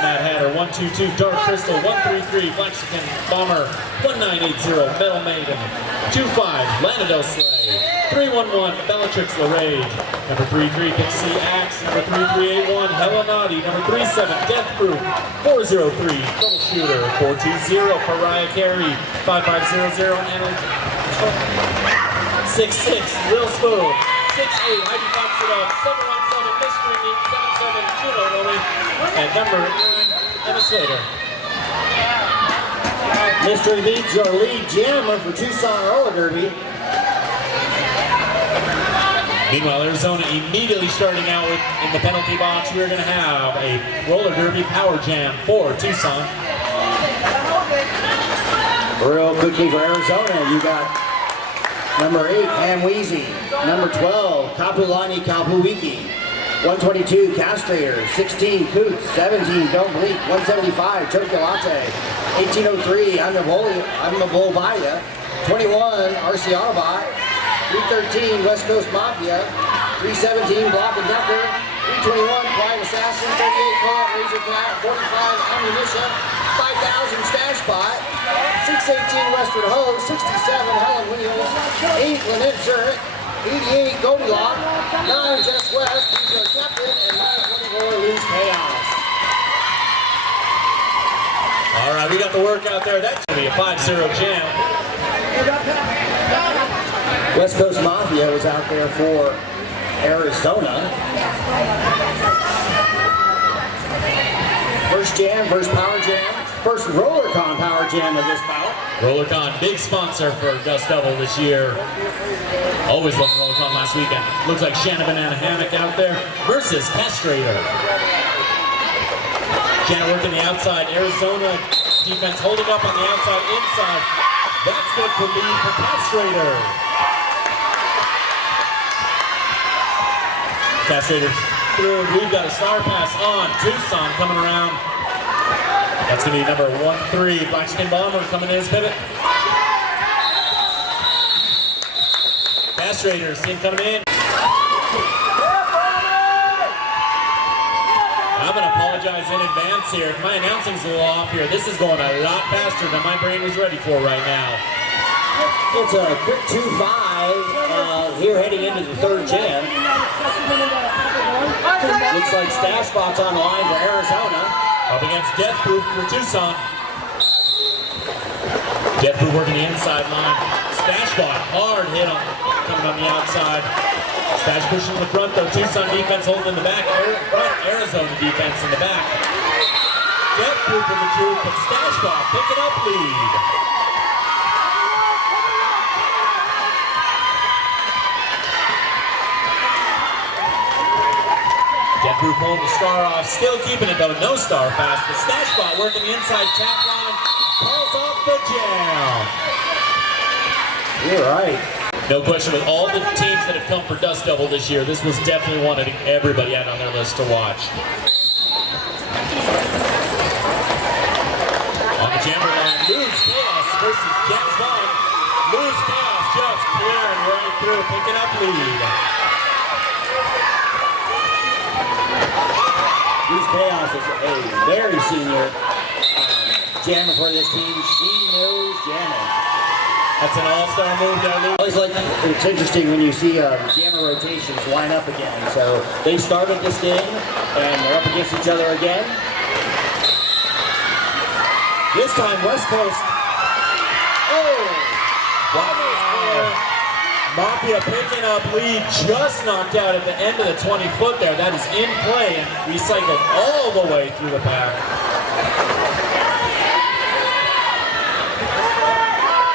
Mad Hatter, 122, Dark Crystal, 133, Mexican Bomber, 1980, Metal Maiden, 25, Lanadel Slay, 311, Bellatrix Larade, number 33, Pixie Axe, number 3381, Hella Naughty, number 37, Death Proof, 403, Troubleshooter, 420, Pariah Carey, 5500, and 66, Lil Spoon, 68, Heidi Fox It Up, 717, Mystery Meat, 77, Juno Lily, and number 9, Emma Slater. Mystery Meat's your lead jammer for Tucson Roller Derby. Meanwhile, Arizona immediately starting out with, in the penalty box, we're going to have a roller derby power jam for Tucson. Real quickly for Arizona, you got number 8, Ham Weezy, number 12, Kapulani Kapuwiki, 122, Castrator, 16, Coots, 17, Don't Bleak, 175, Chocolate, 1803, I'm the Bolbaya, 21, RC Autobot, 313, West Coast Mafia, 317, Block and Ducker, 321, Quiet Assassin, 38, Pull-Up, Razor Cat, 45, Ammunition, 5,000, Stash Bot, 618, Western Hose, 67, Helen Wheels, 8, Lynette Zurich, 88, Goldilocks, 9, Jess West, he's your captain, and 924, Loose Chaos. All right, we got the work out there. That's going to be a 5-0 jam. West Coast Mafia was out there for Arizona. First jam, first power jam, first RollerCon power jam of this bout. RollerCon, big sponsor for Dust Devil this year. Always loved RollerCon last weekend. Looks like Shanna Banana Hammock out there versus Castrator. Shanna working the outside, Arizona defense holding up on the outside, inside. That's good for lead for Castrator. Castrator through, we've got a star pass on, Tucson coming around. That's going to be number 13, Black Skin Bomber coming in his pivot. Castrator, see him coming in. I'm going to apologize in advance here. My announcing's a little off here. This is going a lot faster than my brain was ready for right now. It's a quick 2-5 here heading into the third jam. Looks like Stash Spot's on the line for Arizona. Up against Death Proof for Tucson. Death Proof working the inside line. Stash Spot, hard hit on coming on the outside. Stash pushing in the front though. Tucson defense holding in the back. Front Arizona defense in the back. Death Proof with the juke, but Stash Spot picking up lead. Death Proof holding the star off, still keeping it though, no star pass. The Stash Spot working the inside tap line, calls off the jam. You're right. No question, with all the teams that have come for Dust Devil this year, this was definitely one that everybody had on their list to watch. On the jammer line, Loose Chaos versus James Bond. Loose Chaos just clearing right through, picking up lead. Loose Chaos is a very senior jammer for this team. She knows jamming. That's an all-star move there, Lou. Always like, it's interesting when you see jammer rotations line up again. So they started this game and they're up against each other again. This time West Coast. Oh! Wow. Mafia picking up lead, just knocked out at the end of the 20-foot there. That is in play and recycled all the way through the pack.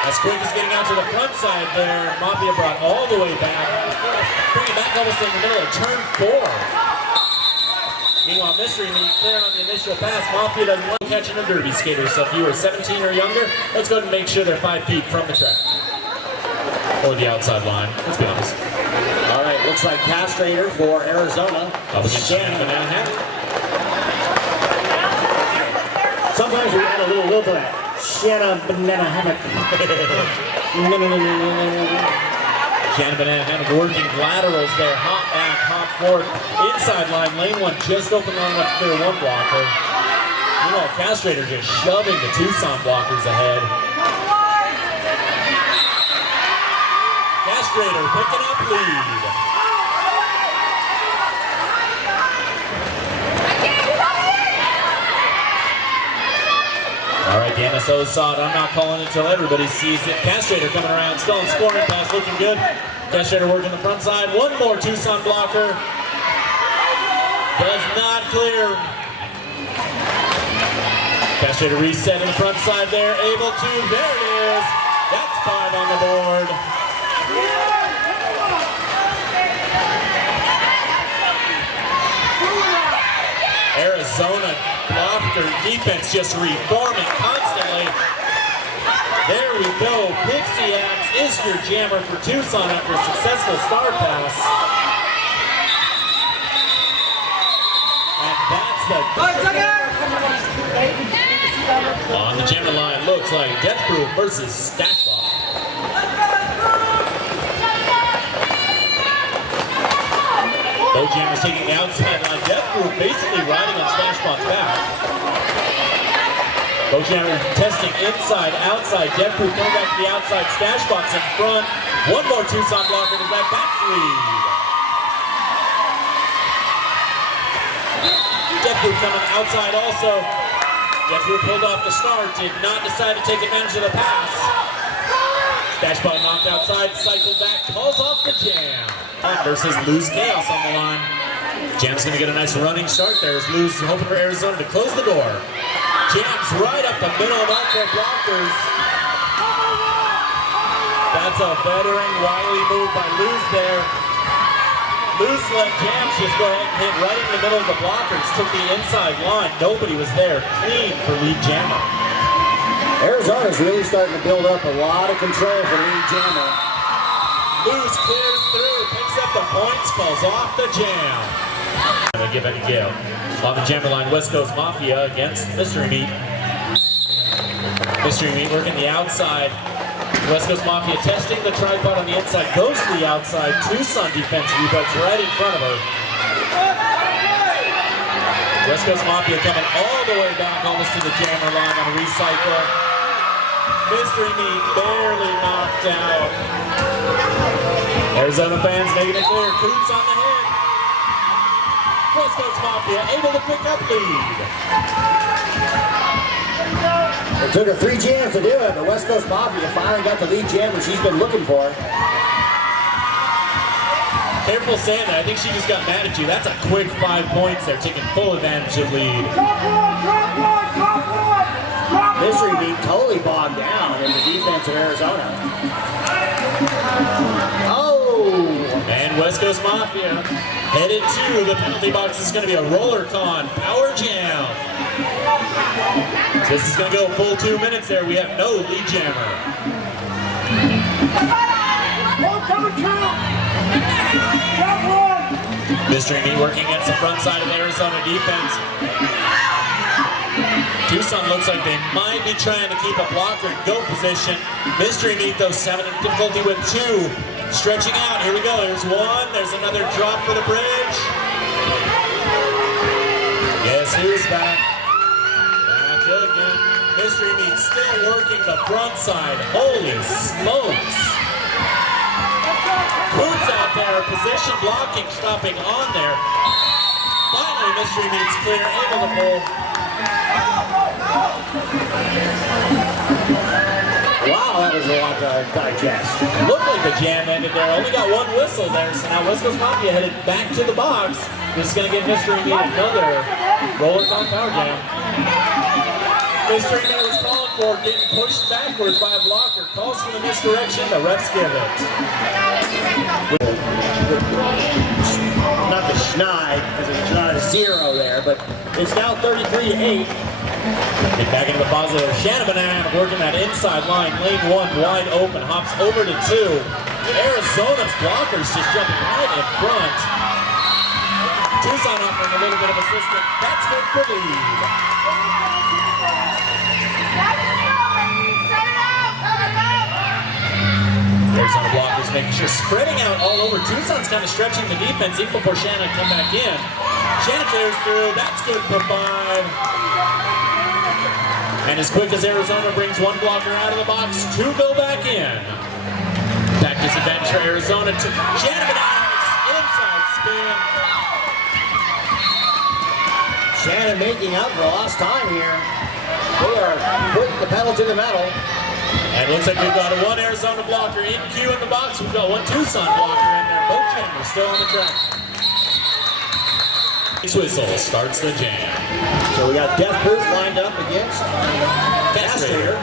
As quick as getting out to the front side there, Mafia brought all the way back. Bring it back almost in the middle of turn 4. Meanwhile, Mystery Meat clearing on the initial pass. Mafia doesn't want to catch a derby skater, so if you are 17 or younger, let's go ahead and make sure they're 5 feet from the track. Or the outside line, let's be honest. All right, looks like Castrator for Arizona. Up against Shannon Banana Hammock. Sometimes we add a little bit of that. Shannon Banana Hammock. Shannon Banana Hammock working laterals there. Hop back, hop forward. Inside line, lane 1 just open long enough to clear one blocker. Meanwhile, Castrator just shoving the Tucson blockers ahead. Castrator picking up lead. All right, the MSO saw it. I'm not calling it until everybody sees it. Castrator coming around, still in scoring pass, looking good. Castrator working the front side. One more Tucson blocker. Does not clear. Castrator reset in the front side there, able to. There it is. That's 5 on the board. Arizona blocker defense just reforming constantly. There we go. Pixie Axe is your jammer for Tucson after a successful star pass. And that's the... On the jammer line, looks like Death Proof versus Stackball. Both jammers taking the outside line. Death Proof basically riding on Stashbot's back. Both jammers testing inside, outside. Death Proof coming back to the outside. Stashbot's in front. One more Tucson blocker to that back lead. Death Proof coming outside also. Death Proof pulled off the start, did not decide to take advantage of the pass. Stashbot knocked outside, cycled back, calls off the jam. Versus Lose Chaos on the line. Jam's gonna get a nice running start there as Lose hoping for Arizona to close the door. Jam's right up the middle of all their blockers. That's a veteran wily move by Lose there. Lose let Jams just go ahead and hit right in the middle of the blockers, took the inside line, nobody was there, clean for lead jammer. Arizona's really starting to build up a lot of control for lead jammer. Lose clears through, picks up the points, calls off the jam. Give any give. On the jammer line, West Coast Mafia against Mystery Meat. Mystery Meat working the outside. West Coast Mafia testing the tripod on the inside, goes to the outside. Tucson defense rebounds right in front of her. West Coast Mafia coming all the way back almost to the jammer line on a recycle. Mystery Meat barely knocked out. Arizona fans making it clear, Coots on the hit. West Coast Mafia able to pick up lead. It took her 3 jams to do it, but West Coast Mafia finally got the lead jammer she's been looking for. Careful saying that. I think she just got mad at you. That's a quick 5 points there, taking full advantage of lead. Mystery Meat totally bogged down in the defense of Arizona. Oh! And West Coast Mafia headed to the penalty box. This is going to be a roller con power jam. So this is going to go full 2 minutes there. We have no lead jammer. Mystery Meat working against the front side of the Arizona defense. Tucson looks like they might be trying to keep a blocker in go position. Mystery Meat, though, having difficulty with 2. Stretching out. Here we go. There's 1. There's another drop for the bridge. Guess who's back? Back again. Mystery Meat still working the front side. Holy smokes. Coots out there, position blocking, stopping on there. Finally, Mystery Meat's clear, able to pull. Wow, that was a lot to digest. Looked like the jam ended there. Only got 1 whistle there, so now West Coast Mafia headed back to the box. This is going to give Mystery Meat another roller con power jam. Mystery Meat was calling for getting pushed backwards by a blocker. Calls for the misdirection. The refs give it. Not the schneid, because it's not a 0 there, but it's now 33-8. Get back into the positive. Shanabanan working that inside line. Lane 1 wide open. Hops over to 2. Arizona's blockers just jumping right in front. Tucson offering a little bit of assistance. That's good for lead. Arizona blockers making sure spreading out all over. Tucson's kind of stretching the defense even before Shannon come back in. Janet clears through. That's good for 5. And as quick as Arizona brings one blocker out of the box, 2 go back in. Back disadvantage for Arizona to Janet inside spin. Shannon making up for lost time here. They are putting the pedal to the metal. And it looks like we've got a 1 Arizona blocker in queue in the box. We've got 1 Tucson blocker in there. Both jammers still on the track. Whistle starts the jam. So we got Death Proof lined up against Castrator.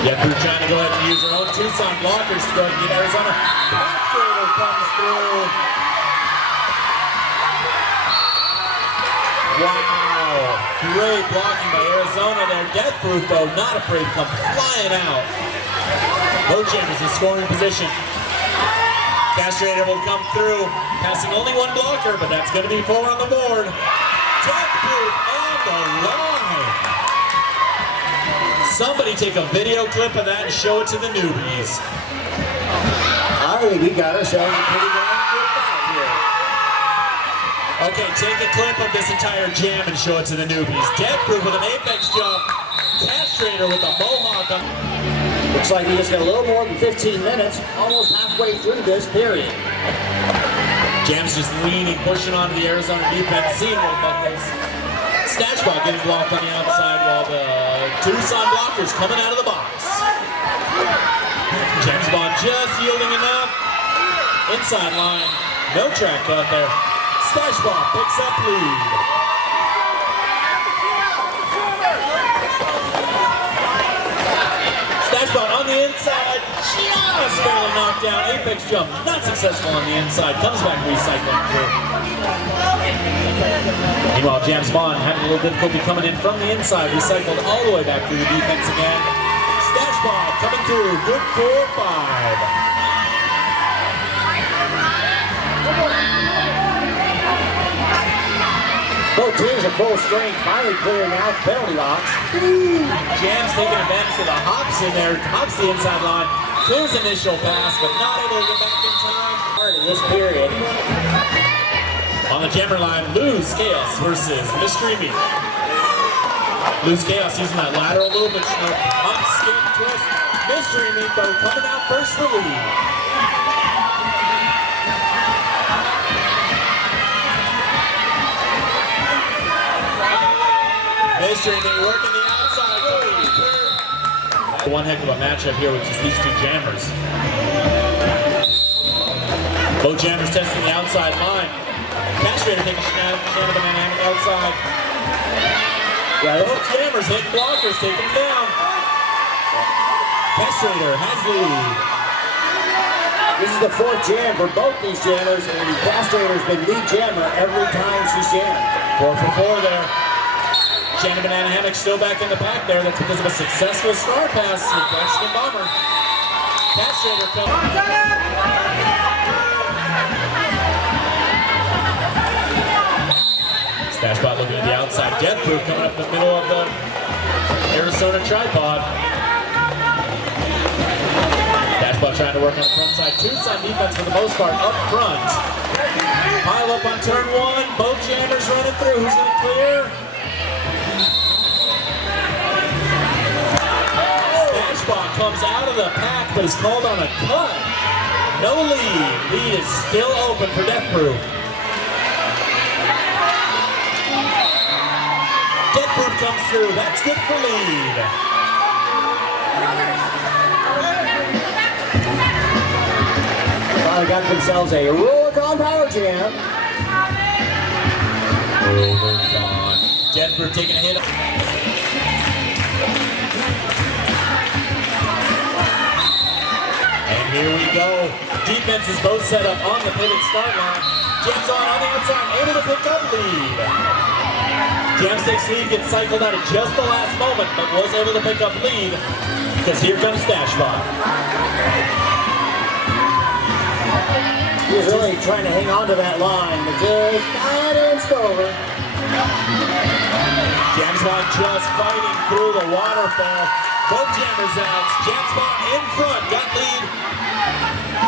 Death Proof trying to go ahead and use her own Tucson blockers to go ahead and get Arizona. Castrator comes through. Wow. Great blocking by Arizona there. Death Proof, though, not afraid to come flying out. Both jammers in scoring position. Castrator will come through, passing only 1 blocker, but that's going to be 4 on the board. Death Proof on the line. Somebody take a video clip of that and show it to the newbies. I think we got ourselves a pretty damn good bout here. Okay, take a clip of this entire jam and show it to the newbies. Death Proof with an apex jump. Castrator with a mohawk on. Looks like we just got a little more than 15 minutes, almost halfway through this period. Jam's just leaning, pushing onto the Arizona defense, seeing what buckles. Stashbot getting blocked on the outside while the Tucson blockers coming out of the box. Jam's bond just yielding enough. Inside line, no track out there. Stashbot picks up lead. Stashbot on the inside, just barely knocked down. Apex jump, not successful on the inside. Comes back recycling through. Meanwhile, James Bond having a little difficulty coming in from the inside. Recycled all the way back through the defense again. Stashbot coming through, good for 5. Both teams are full strength, finally clearing out the penalty box. Jam's taking advantage of the hops in there. Hops the inside line. Clears initial pass, but not able to get back in time. Hard in this period. On the jammer line, Lose Chaos versus Mystery Meat. Lose Chaos using that lateral movement, up, skip, twist. Mystery Meat, though, coming out first for lead. Mystery Meat working the outside. One heck of a matchup here with just these 2 jammers. Both jammers testing the outside line. Castrator taking Shannon Banana outside. Yeah, both jammers hitting blockers, taking them down. Castrator has the lead. This is the 4th jam for both these jammers, and Castrator's been lead jammer every time she's jammed. 4 for 4 there. Shannon Banana Hammock still back in the pack there. That's because of a successful star pass with Mexican Bomber. Castrator coming. Stashbot looking at the outside. Death Proof coming up the middle of the Arizona tripod. Stashbot trying to work on the front side. Tucson defense for the most part up front. Pile up on turn 1. Both jammers running through. Who's going to clear? Stashbot comes out of the pack, but is called on a cut. No lead. Lead is still open for Death Proof. Death Proof comes through. That's good for lead. Finally got themselves a Rollicon Power Jam. Rollicon. Death Proof taking a hit. And here we go. Defense is both set up on the pivot start line. Jam's on the outside, able to pick up lead. Jam 6 lead gets cycled out at just the last moment, but was able to pick up lead because here comes Stashbot. He was really trying to hang on to that line, but just got inched over. Jam's just fighting through the waterfall. Both jammers out. Jam spot in front. Got lead.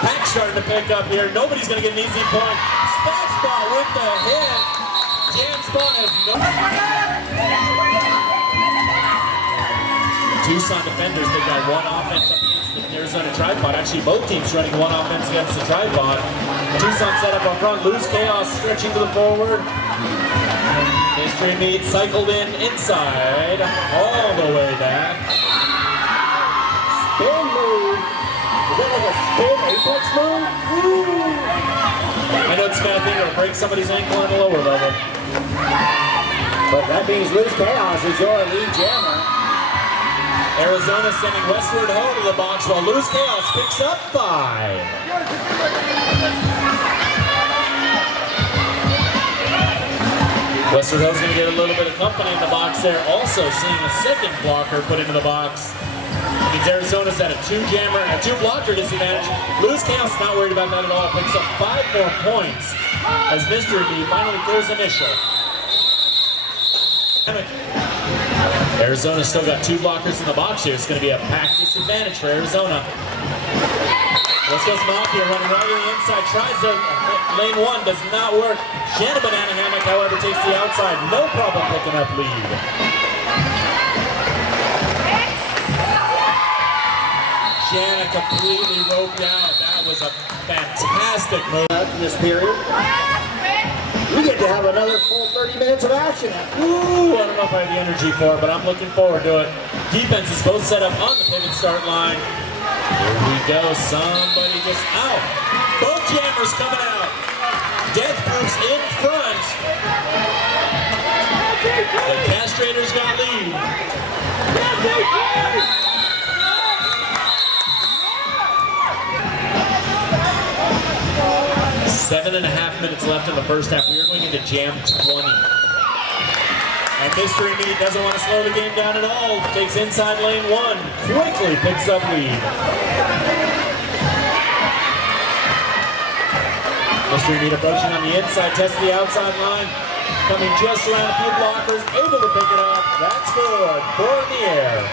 Pack starting to pick up here. Nobody's going to get an easy point. Splash ball with the hit. Jam spot has no... Tucson defenders, they've got one offense up against the Arizona tripod. Actually, both teams running one offense against the tripod. Tucson set up up front. Loose Chaos stretching to the forward. Mystery Meat cycled in inside. All the way back. Spin move. Is that like a spin apex move? Woo! I know it's the kind of thing that'll break somebody's ankle on the lower level. But that means Loose Chaos is your lead jammer. Arizona sending Westward Ho to the box while Loose Chaos picks up 5. Westward Ho's going to get a little bit of company in the box there. Also seeing a second blocker put into the box. Means Arizona's at a 2-jammer, a 2-blocker disadvantage. Loose Chaos not worried about that at all. Picks up 5 more points as Mystery B finally clears initial. Arizona's still got 2 blockers in the box here. It's going to be a packed disadvantage for Arizona. West Coast Mafia running right to the inside. Tries the lane 1, does not work. Shanna Banana Hammock, however, takes the outside. No problem picking up lead. Shanna completely roped out. That was a fantastic move. In this period, we get to have another full 30 minutes of action. Ooh, I don't know if I have the energy for it, but I'm looking forward to it. Defense is both set up on the pivot start line. Here we go. Somebody just out. Both jammers coming out. Death Groups in front. The Castrators got lead. 7.5 minutes left in the first half. We are going into jam 20. And Mystery Meat doesn't want to slow the game down at all. Takes inside lane 1. Quickly picks up lead. Mystery Meat approaching on the inside. Tests the outside line. Coming just around a few blockers. Able to pick it up. That's good. 4 in the air.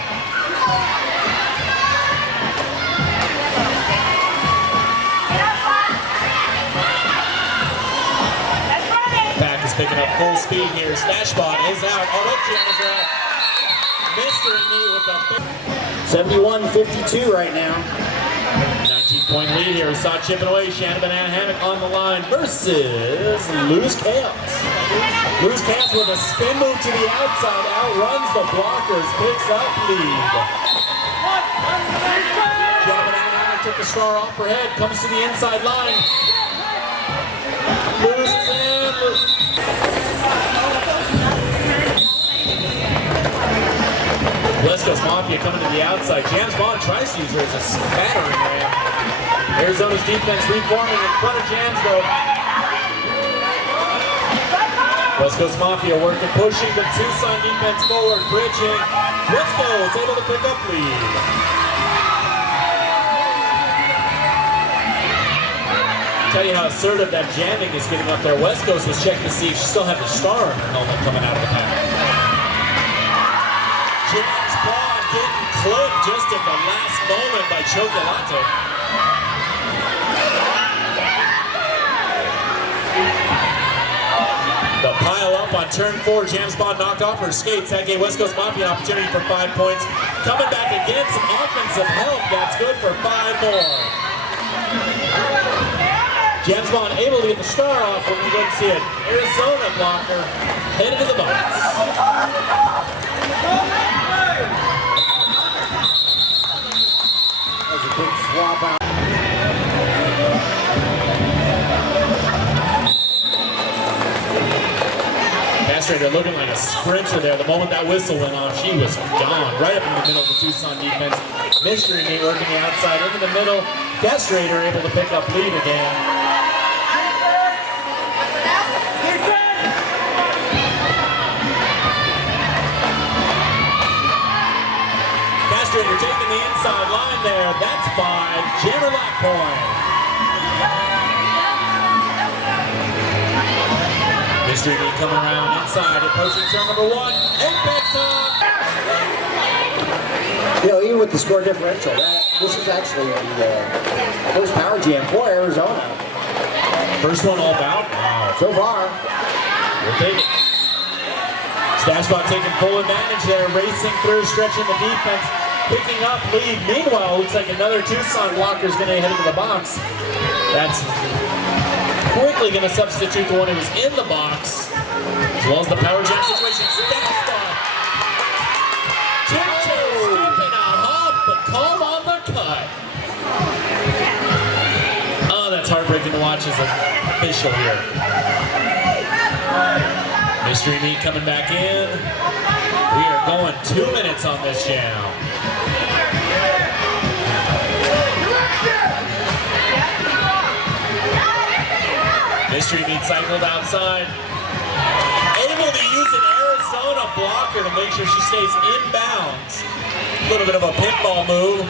Picking up full speed here. Stash bot is out. Oh, look, jammers are out. Mystery Meat with the 71-52 right now. 19-point lead here. We saw chipping away. Shanna Banana Hammock on the line versus Loose Chaos. Loose Chaos with a spin move to the outside. Outruns the blockers. Picks up lead. Shanna Banana Hammock took the star off her head. Comes to the inside line. Loose and loose. West Coast Mafia coming to the outside. James Bond tries to use her as a spattering ram. Arizona's defense reforming in front of Jams though. West Coast Mafia working, pushing the Tucson defense forward, bridging. West Coast able to pick up lead. Tell you how assertive that jamming is getting up there. West Coast was checking to see if she still had the star on her helmet coming out of the pack. James Bond getting clipped just at the last moment by Chocolate. The pile up on turn 4. James Bond knocked off her skates. That gave West Coast Mafia an opportunity for 5 points. Coming back again, some offensive help. That's good for 5 more. James Bond able to get the star off when we didn't see it. Arizona blocker headed to the box. There's a big swap out. Castrator looking like a sprinter there. The moment that whistle went off, she was gone. Right up in the middle of the Tucson defense. Mystery Meat working the outside into the middle. Castrator able to pick up lead again. Castrator taking the inside line there. That's 5. Jammer lock point. Mystery Meat coming around inside, approaching turn number 1. Apex on. with the score differential. This is actually the first power jam for Arizona. First one all bout? Wow. So far. We'll take it. Stashbot taking full advantage there, racing through, stretching the defense, picking up lead. Meanwhile, looks like another Tucson blocker is going to head into the box. That's quickly going to substitute the one who was in the box, as well as the power jam situation. Stashbot, tiptoe, scooping a hop, but calm on the cut. Oh, that's heartbreaking to watch as an official here. Mystery Meat coming back in. We are going 2 minutes on this jam. Mystery Meat cycled outside. Able to use an Arizona blocker to make sure she stays inbounds. A little bit of a pinball move.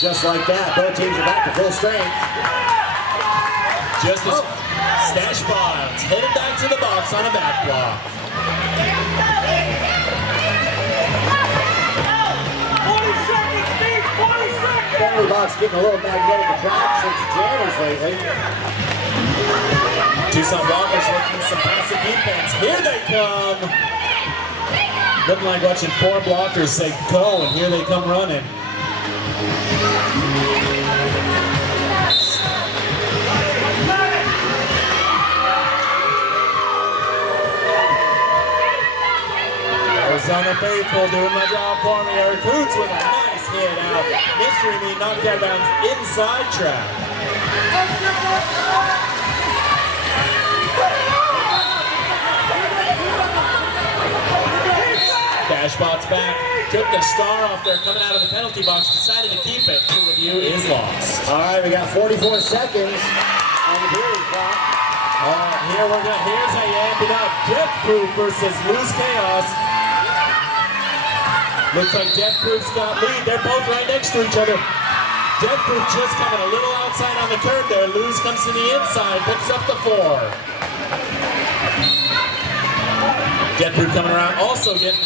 Just like that, both teams are back to full strength. Just as Stashbot headed back to the box on a back block. 40 seconds, Steve, 40 seconds! Family box getting a little magnetic attraction to jammers lately. Tucson blockers looking some passive defense. Here they come. Looking like watching 4 blockers say go, and here they come running. Arizona faithful doing my job for me. Eric Hoots with a nice hit out. Mystery Meat knocked out of bounds inside track. Stashbot's back. Took the star off there coming out of the penalty box. Decided to keep it. Two of you is lost. All right, we got 44 seconds on the period clock. All right, here's how you amp it up. Death Proof versus Loose Chaos. Looks like Death Proof's got lead. They're both right next to each other. Death Proof just coming a little outside on the curve there. Loose comes to the inside, picks up the 4. Death Proof coming around, also getting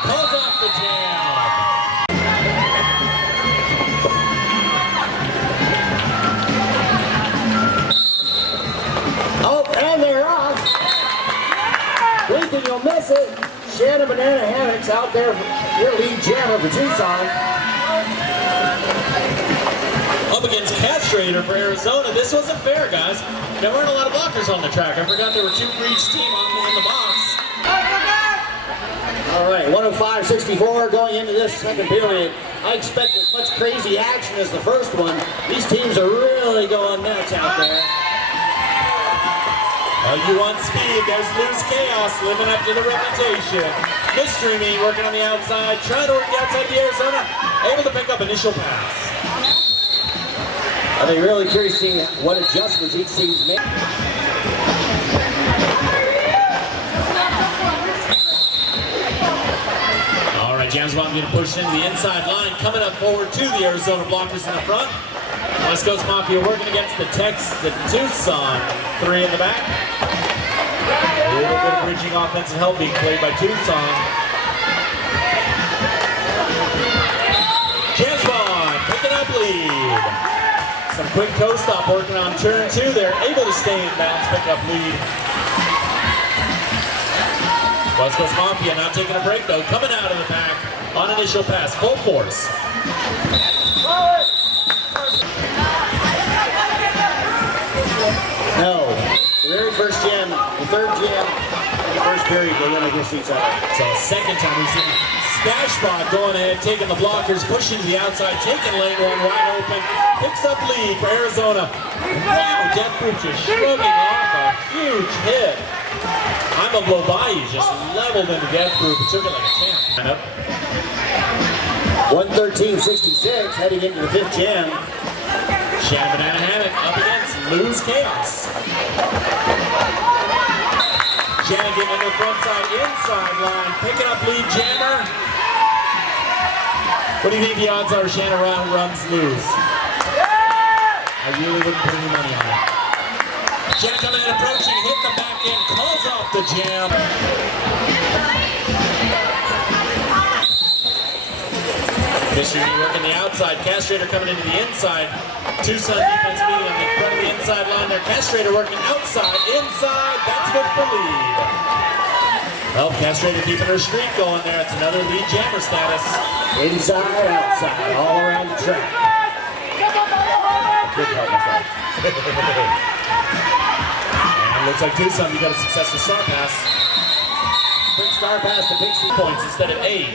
pulls off the jam. Oh, and they're off. Blink and you'll miss it. Shannon Banana Hammocks out there, your lead jammer for Tucson. Up against Castrator for Arizona. This wasn't fair, guys. There weren't a lot of blockers on the track. I forgot there were 2 for each team in the box. All right, 105-64 going into this second period. I expect as much crazy action as the first one. These teams are really going nuts out there. Oh, you want speed? There's Loose Chaos living up to the reputation. Mystery Meat working on the outside, trying to work the outside of Arizona, able to pick up initial pass. I'll be really curious to see what adjustments each team's made. All right, James Bond getting pushed into the inside line, coming up forward to the Arizona blockers in the front. West Coast Mafia working against the Tucson. 3 in the back. A little bit of bridging offensive help being played by Tucson. James Bond picking up lead. Some quick coast stop working on turn 2 there. Able to stay in bounds, pick up lead. West Coast Mafia not taking a break though. Coming out of the pack on initial pass. Full force. No, the very first jam, the third jam, the first period, they went against each other. So second time we've seen Stashbot going ahead, taking the blockers, pushing to the outside, taking lane 1 wide open, picks up lead for Arizona. Wow, Death Proof just shrugging off a huge hit. I'm a blow by, he just leveled into Death Proof and took it like a champ. 113-66 heading into the 5th jam. Shannon Banana Hammock up against Loose Chaos. Shannon getting into the front side, inside line, picking up lead jammer. What do you think the odds are Shannon runs loose? I really wouldn't put any money on it. Shannon coming in, approaching, hit the back end, calls off the jam. Mystery Meat working the outside. Castrator coming into the inside. Tucson defense meeting on the front of the inside line there. Castrator working outside, inside. That's good for lead. Well, Castrator keeping her streak going there. It's another lead jammer status. Inside, outside, all around the track. Good help, my friend. And looks like Tucson, you got a successful star pass. Quick star pass to Pixie. Points instead of 8.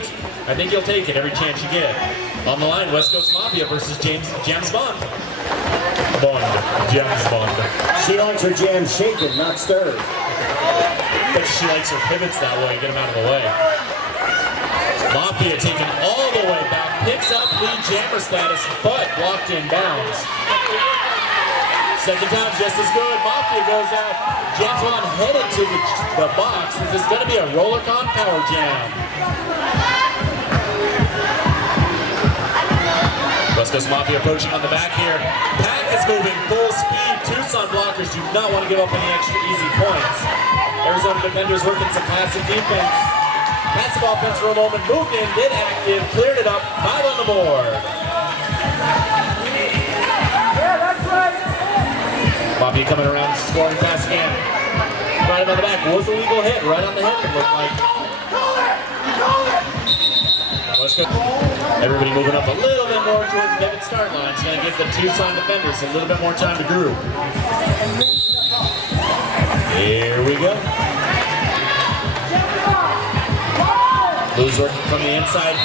I think you'll take it every chance you get. On the line, West Coast Mafia versus James Bond. James Bond. She likes her jam shaken, not stirred. But she likes her pivots that way, get them out of the way. Mafia taken all the way back, picks up lead jammer status, but blocked in bounds. Second time just as good. Mafia goes out. Jams one headed to the box. This is going to be a Rollercon power jam. West Coast Mafia approaching on the back here. Pack is moving full speed. Tucson blockers do not want to give up any extra easy points. Arizona defenders working some passive defense. Passive offense for a moment. Moved in, did active, cleared it up. 5 on the board. Mafia coming around, scoring pass again. Right on the back. Was a legal hit. Right on the hip, it looked like. Let's go. Everybody moving up a little bit more towards the pivot start line. It's going to give the Tucson defenders a little bit more time to group. Here we go. Lou's working from the inside.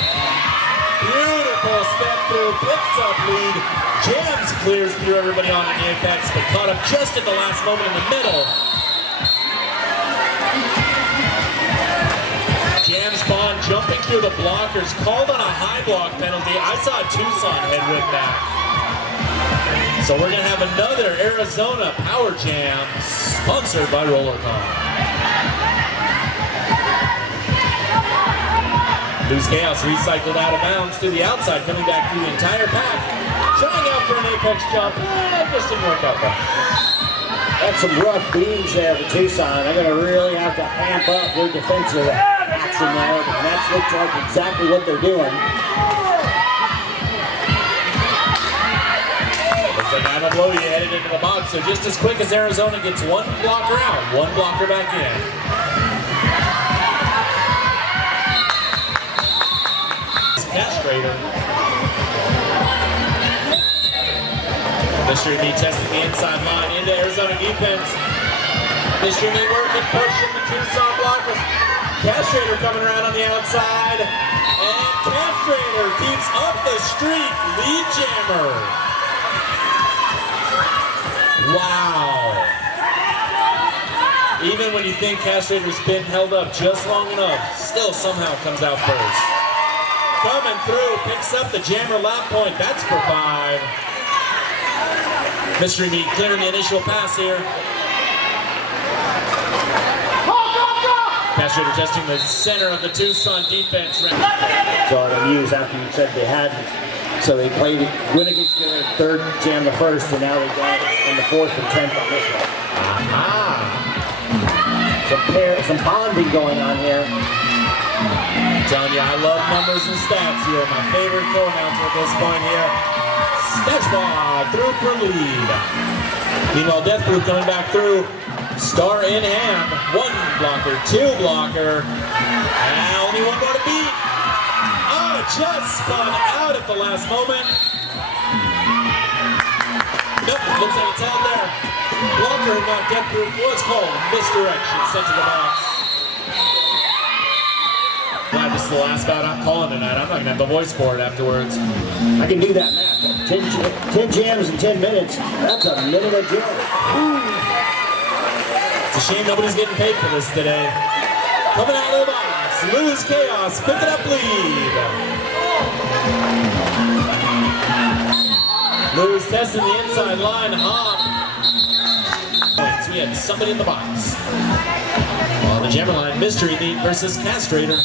Beautiful step through, picks up lead. Jams clears through everybody on the apex, but caught up just at the last moment in the middle. Jams Bond jumping through the blockers, called on a high block penalty. I saw Tucson head whip back. So we're going to have another Arizona Power Jam sponsored by Rollercon. Loose Chaos recycled out of bounds to the outside, coming back through the entire pack. Trying out for an apex jump. Just didn't work out well. That's some rough beans there for Tucson. They're going to really have to amp up their defensive action there. And that looks like exactly what they're doing. Looks like Anna Blowy headed into the box. So just as quick as Arizona gets one blocker out, one blocker back in. Castrator. Mystery Meat testing the inside line into Arizona defense. Mystery Meat working, pushing the Tucson blockers. Castrator coming around on the outside. And Castrator keeps up the streak. Lead jammer. Wow. Even when you think Castrator's been held up just long enough, still somehow comes out first. Coming through, picks up the jammer lap point. That's for 5. Mystery Meat clearing the initial pass here. Castrator testing the center of the Tucson defense. So I'm used after you said they hadn't. So they played it, Winnigan's going to third jam the first, and now they got it in the 4th and 10th on this one. Aha! Some bonding going on here. I'm telling you, I love numbers and stats here. My favorite co-announcer at this point here. Snatchball through for lead. Meanwhile, Death Proof coming back through. Star in hand. 1 blocker, 2 blocker. Now only 1 more to beat. Oh, just spun out at the last moment. Nope, looks like it's held there. Blocker, not Death Proof, was called. Misdirection, sent to the box. Glad this is the last bout I'm calling tonight. I'm not going to have the voice for it afterwards. I can do that math. 10 jams in 10 minutes. That's a minute a jam. It's a shame nobody's getting paid for this today. Coming out of the box, Lose Chaos, picking up lead. Lose testing the inside line, hop. We had somebody in the box. On the jammer line, Mystery Meat versus Castrator.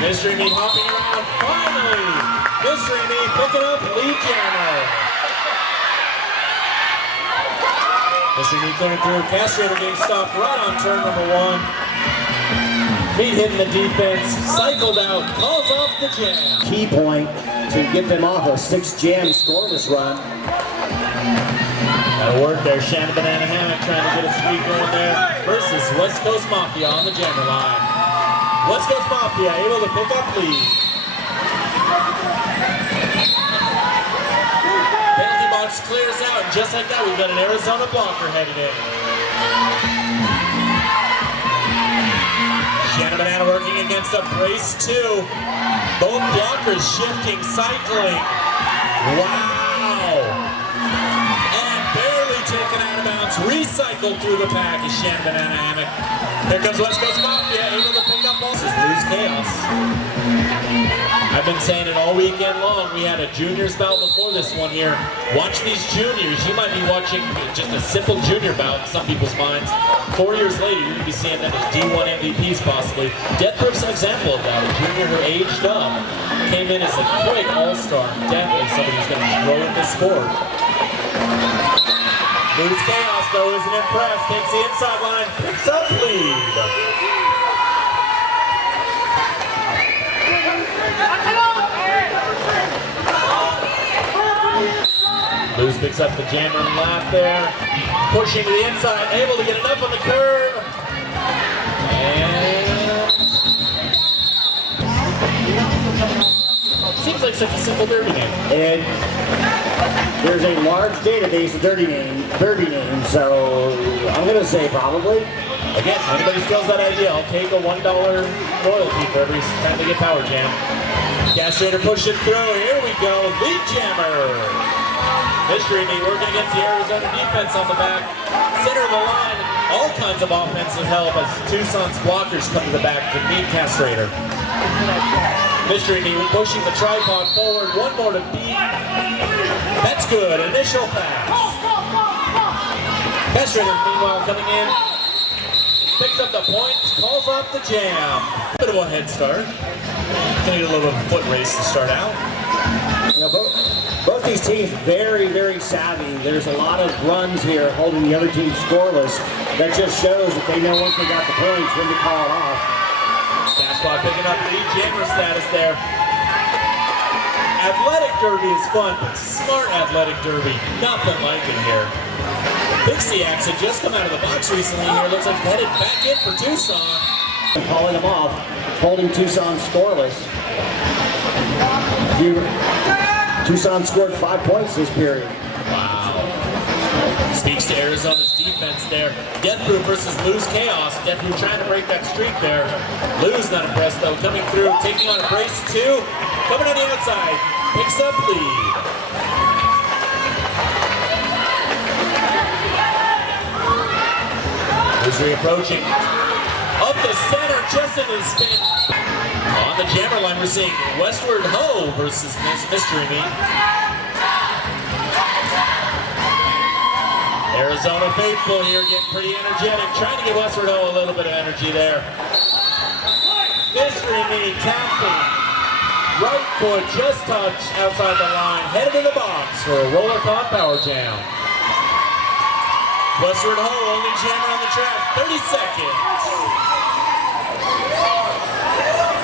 Mystery Meat hopping around, finally! Mystery Meat picking up lead jammer. Mr. Meat clearing through. Castrator getting stopped right on turn number 1. Meat hitting the defense. Cycled out. Calls off the jam. Key point to get them off a 6-jam scoreless run. That'll work there. Shannon Banana Hammock trying to get a streak going there. Versus West Coast Mafia on the jammer line. West Coast Mafia able to pick up lead. Penalty box clears out. Just like that, we've got an Arizona blocker headed in. Shannon Banana working against a brace 2. Both blockers shifting, cycling. Wow. And barely taken out of bounds. Recycled through the pack is Shannon Banana Hammock. Here comes West Coast Mafia, able to pick up balls. Lose chaos. I've been saying it all weekend long. We had a juniors bout before this one here. Watch these juniors. You might be watching just a simple junior bout in some people's minds. 4 years later, you're going to be seeing them as D1 MVPs possibly. Death Proof's an example of that. A junior who aged up, came in as a quick all-star. Definitely somebody who's going to grow in this sport. Lose chaos though, isn't impressed. Takes the inside line, picks up lead. Lose picks up the jammer and lap there. Pushing to the inside, able to get enough on the curve. And seems like such a simple derby name. And there's a large database of dirty names, so I'm going to say probably. Again, if anybody steals that idea, I'll take a $1 royalty for every time they get power jam. Castrator pushing through, here we go, lead jammer. Mystery Meat working against the Arizona defense on the back. Center of the line, all kinds of offensive help as Tucson's blockers come to the back to meet Castrator. Mystery Meat pushing the tripod forward, one more to beat. That's good, initial pass. Castrator meanwhile coming in, picks up the points, calls off the jam. Bit of a head start. Gonna get a little bit of a foot race to start out. You know, both these teams very, very savvy. There's a lot of runs here holding the other team scoreless. That just shows that they know once they got the points when to call it off. Fastball picking up lead jammer status there. Athletic derby is fun, but smart athletic derby, nothing like it here. Pixie Axe had just come out of the box recently here. Looks like headed back in for Tucson. Calling them off, holding Tucson scoreless. Tucson scored 5 points this period. Wow. Speaks to Arizona's defense there. Death Proof versus Lose Chaos. Death Proof trying to break that streak there. Lose not impressed though. Coming through, taking on a brace 2. Coming on the outside. Picks up lead. Misery approaching. Up the center, just in his spin. On the jammer line, we're seeing Westward Ho versus Mystery Meat. Arizona faithful here, getting pretty energetic, trying to give Westward Ho a little bit of energy there. Mystery Meat tapping. Right foot just touched outside the line, headed to the box for a roller caught power jam. Westward Ho, only jammer on the track, 30 seconds.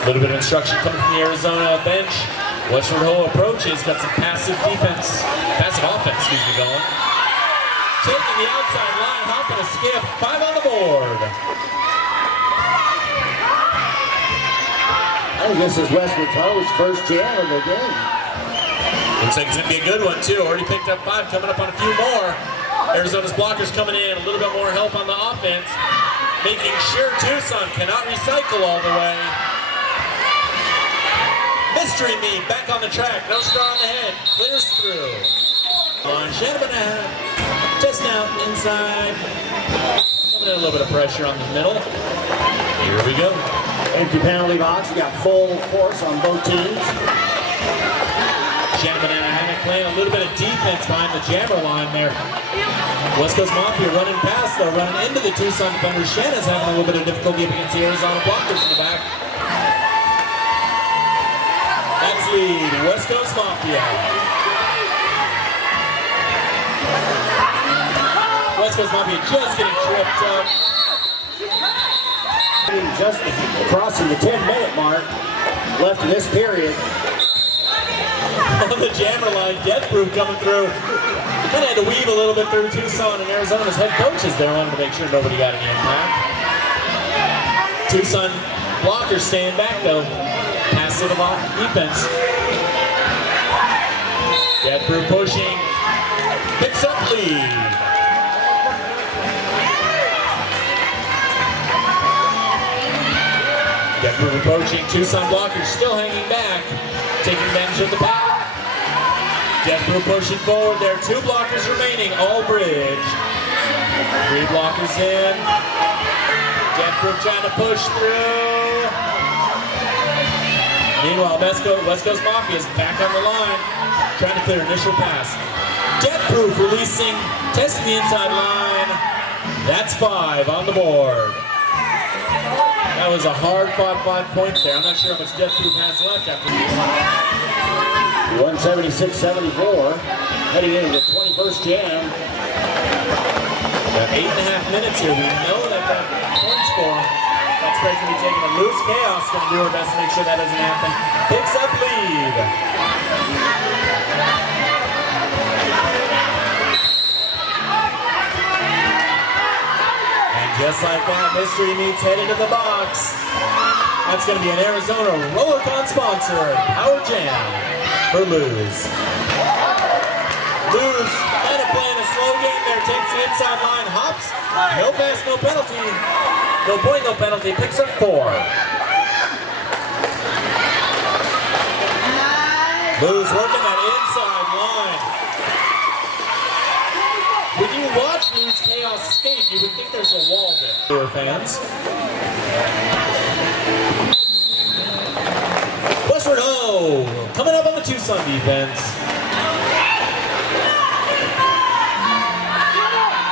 A little bit of instruction coming from the Arizona bench. Westward Ho approaches, got some passive offense, going. Taking the outside line, hopping a skip, 5 on the board. I think this is Westward Ho's first jam of the game. Looks like it's going to be a good one too. Already picked up 5, coming up on a few more. Arizona's blockers coming in, a little bit more help on the offense, making sure Tucson cannot recycle all the way. Mystery Meat back on the track, no star on the head, clears through. On Shannon Banana, just now inside. Coming in a little bit of pressure on the middle. Here we go. Empty penalty box, we got full force on both teams. Shannon Banana Hammock playing a little bit of defense behind the jammer line there. West Coast Mafia running past though, running into the Tucson defenders. Shannon's having a little bit of difficulty against the Arizona blockers in the back. That's lead, West Coast Mafia. West Coast Mafia just getting tripped up. Just crossing the 10-minute mark left in this period. On the jammer line, Death Proof coming through. Kind of had to weave a little bit through Tucson and Arizona's head coaches there. Wanted to make sure nobody got any impact. Tucson blockers staying back though. Pass to the defense. Death Proof pushing. Picks up lead. Death Proof approaching. Tucson blockers still hanging back. Taking advantage of the power. Death Proof pushing forward there. 2 blockers remaining. All bridge. 3 blockers in. Death Proof trying to push through. Meanwhile, West Coast Mafia is back on the line. Trying to clear initial pass. Death Proof releasing. Testing the inside line. That's 5 on the board. That was a hard-fought 5 points there. I'm not sure how much Death Proof has left after this. 176-74, heading into the 21st jam. Got 8.5 minutes here. We know that point score, that spread can be taken. A loose Chaos going to do her best to make sure that doesn't happen. Picks up lead. And just like that, Mystery Meats headed to the box. That's going to be an Arizona Rollercon sponsor, Power Jam for Luz. Luz kind of playing a slow game there, takes the inside line, hops, no pass, no penalty, no point, no penalty, picks up 4. Luz working that inside line. When you watch Luz Chaos skate, you would think there's a wall there. Fans. Westward Ho, coming up on the Tucson defense.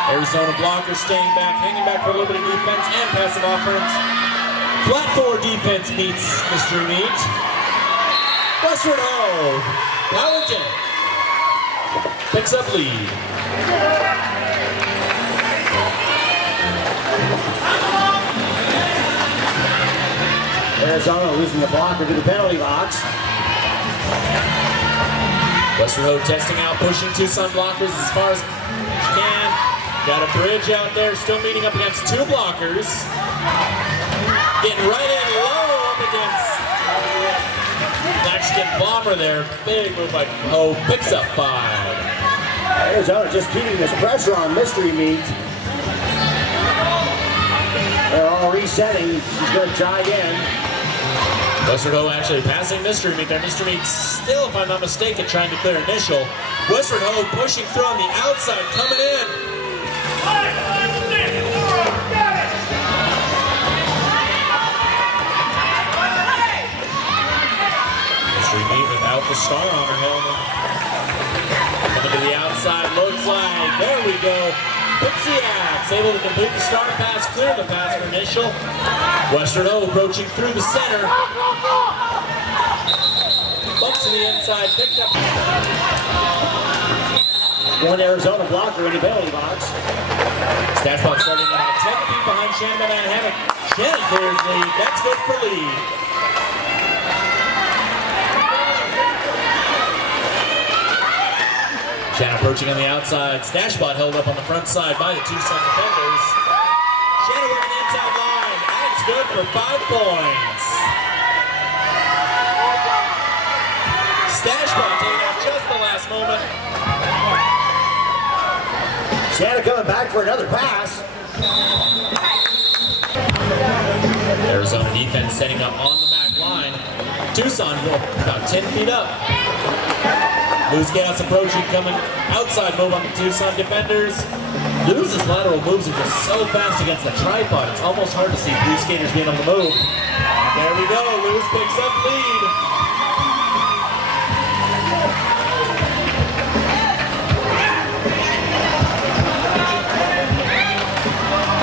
Arizona blocker staying back, hanging back for a little bit of defense and passive offense. Flat 4 defense meets Mystery Meat. Westward Ho, Power Jam picks up lead. Arizona losing the blocker to the penalty box. Western Ho testing out, pushing Tucson blockers as far as she can. Got a bridge out there, still meeting up against 2 blockers. Getting right in low up against Mexican Bomber there. Big move by Ho, picks up 5. Arizona just keeping this pressure on Mystery Meat. They're all resetting. She's going to try again. Western Ho actually passing Mystery Meat there. Mystery Meat still, if I'm not mistaken, trying to clear initial. Western Ho pushing through on the outside, coming in. Mystery Meat without the star on her helmet. Coming to the outside, looks like, there we go. Pixiax able to complete the star pass, clear the pass for initial. Western O approaching through the center. Bumps to the inside, picked up. One Arizona blocker in the penalty box. Stash box starting about 10 feet behind Shannon Banana Hammock. Shannon clears lead, that's good for lead. Shannon approaching on the outside. Stashbot held up on the front side by the Tucson defenders. Shannon working the inside line. That's good for 5 points. Stashbot taking out just the last moment. Shannon coming back for another pass. Arizona defense setting up on the back line. Tucson about 10 feet up. Luz Chaos approaching, coming outside move on the Tucson defenders. Luz's lateral moves are just so fast against the tripod, it's almost hard to see blue skaters being able to move. There we go, Luz picks up lead.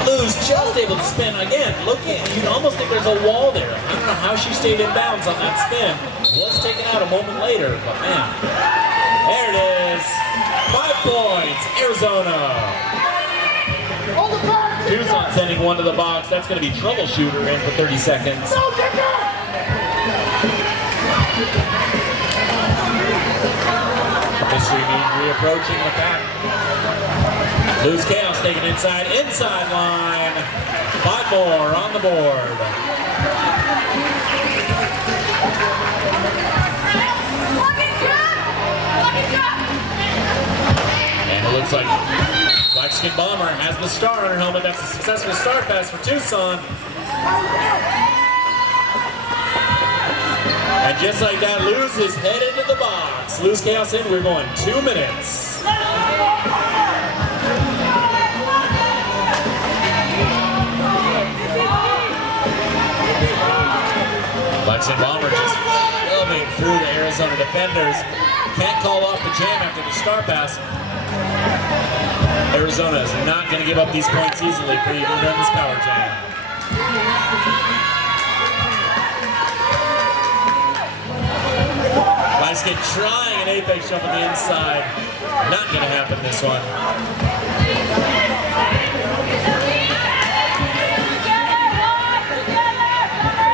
Luz just able to spin again. Look at, you'd almost think there's a wall there. I don't know how she stayed in bounds on that spin. Was taken out a moment later, but man. There it is. 5 points, Arizona. Tucson sending one to the box. That's going to be Troubleshooter in for 30 seconds. Mystery Meat reapproaching the pack. Loose Chaos taking inside line. 5 more on the board. And it looks like Black Skin Bomber has the star on her helmet. That's a successful star pass for Tucson. And just like that, Luz is headed to the box. Luz Chaos in, we're going 2 minutes. Black Skin Bomber just shoving through the Arizona defenders. Can't call off the jam after the star pass. Arizona is not going to give up these points easily for even run this power jam. Basket trying an apex jump on the inside. Not going to happen this one.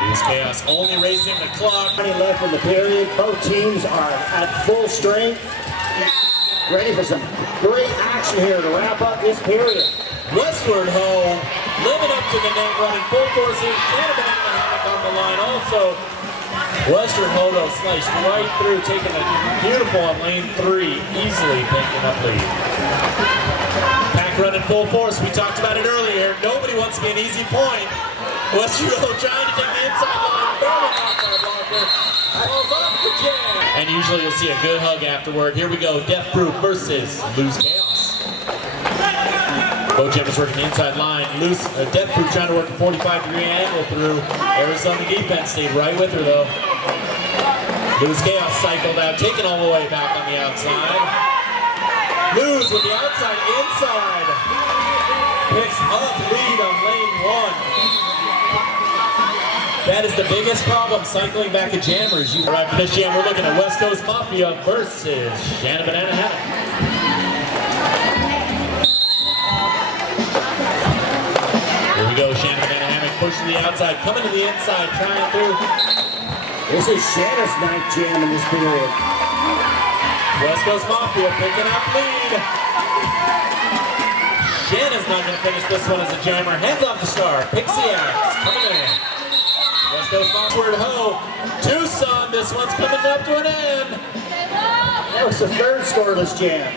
Luz Chaos only racing the clock. 20 left in the period. Both teams are at full strength. Ready for some great action here to wrap up this period. Westward Ho living up to the net, running full force in. Canada Banana Hammock on the line also. Western Hodo sliced right through, taking a beautiful on lane 3, easily taking up lead. Pack running full force, we talked about it earlier. Nobody wants to be an easy point. Western Hodo trying to take the inside line, barely off by a blocker. Falls off the jam. And usually you'll see a good hug afterward. Here we go, Death Proof versus Luz Chaos. Both jammers working the inside line. Death Proof trying to work a 45-degree angle through. Arizona defense stayed right with her though. Luz Chaos cycled out, taken all the way back on the outside. Luz with the outside inside. Picks up lead on lane 1. That is the biggest problem, cycling back at jammers. All right, for this jam, we're looking at West Coast Mafia versus Shannon Banana Hammock. Here we go, Shannon Banana Hammock pushing the outside, coming to the inside, trying through. This is Shannon's ninth jam in this period. West Coast Mafia picking up lead. Shannon's not going to finish this one as a jammer. Hands off the star, picks the axe, coming in. West Coast Mafia Ho. Tucson, this one's coming up to an end. That was the third scoreless jam.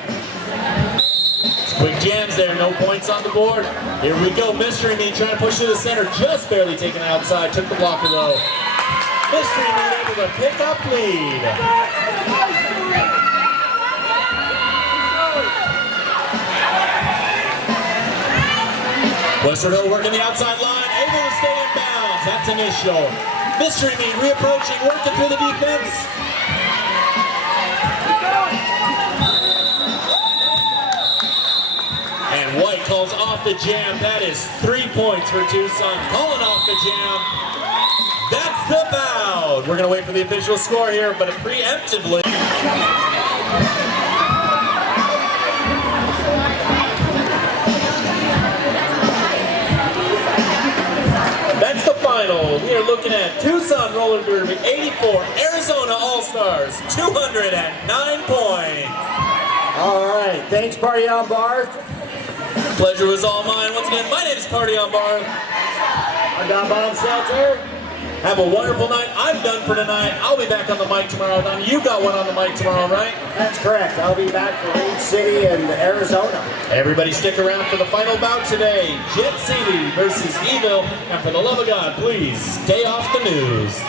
Quick jams there, no points on the board. Here we go, Mystery Meat trying to push to the center, just barely taken outside, took the blocker though. Mystery Meat able to pick up lead. Western Hill working the outside line, able to stay in bounds. That's initial. Mystery Meat reapproaching, working through the defense. And White calls off the jam. That is 3 points for Tucson. Calling off the jam. That's the bout. We're going to wait for the official score here, but preemptively. That's the final. We are looking at Tucson Roller Derby 84, Arizona All-Stars 209 points. All right, thanks Party on Bar. Pleasure was all mine. Once again, my name is Party on Bar. I'm Don Bob Seltzer. Have a wonderful night. I'm done for tonight. I'll be back on the mic tomorrow. Don, you got one on the mic tomorrow, right? That's correct. I'll be back for Reed City and Arizona. Everybody stick around for the final bout today. Jet City versus Evil. And for the love of God, please stay off the news.